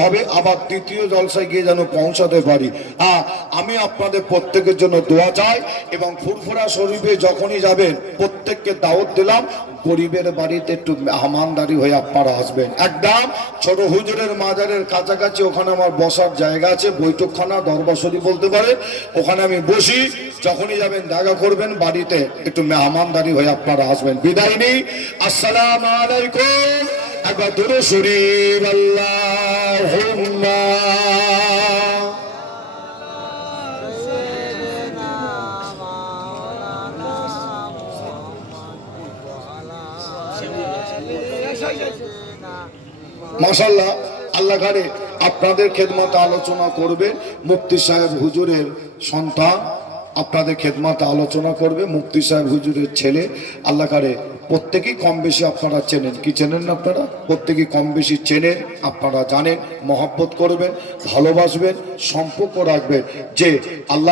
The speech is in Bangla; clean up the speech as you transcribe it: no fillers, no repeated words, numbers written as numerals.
ভাবে আবার দ্বিতীয় জলসায় গিয়ে যেন পৌঁছাতে পারি। আমি আপনাদের প্রত্যেকের জন্য দোয়া চাই এবং ফুরফুরা শরীফে যখনই যাবেন প্রত্যেককে দাওয়াত দিলাম, গরিবের বাড়িতে একটু মেহমানদারি হয়ে আপনারা আসবেন। একদম ছোট হুজুরের মাজারের কাছাকাছি ওখানে আমার বসার জায়গা আছে, বৈঠকখানা দরবার শরীফ বলতে পারে, ওখানে আমি বসি। যখনই যাবেন দেখা করবেন, বাড়িতে একটু মেহমানদারি হয়ে আপনারা আসবেন। বিদায় নেই, আসসালামু আলাইকুম। একবার দুরূদ শরীফ আল্লাহুম্মা মাশাআল্লাহ। আল্লাহ ঘরে আপনাদের খেদমতে আলোচনা করবে মুফতি সাহেব হুজুরের সন্তান, আপনাদের খেদমতে আলোচনা করবে মুফতি সাহেব হুজুরের ছেলে। আল্লাহ ঘরে প্রত্যেকেই কম বেশি আপনারা চেনেন, কি চেনেন না আপনারা? প্রত্যেকেই কম বেশি চেনেন, আপনারা জানেন, মহব্বত করবেন, ভালোবাসবেন, সম্পর্ক রাখবেন। যে আল্লাহ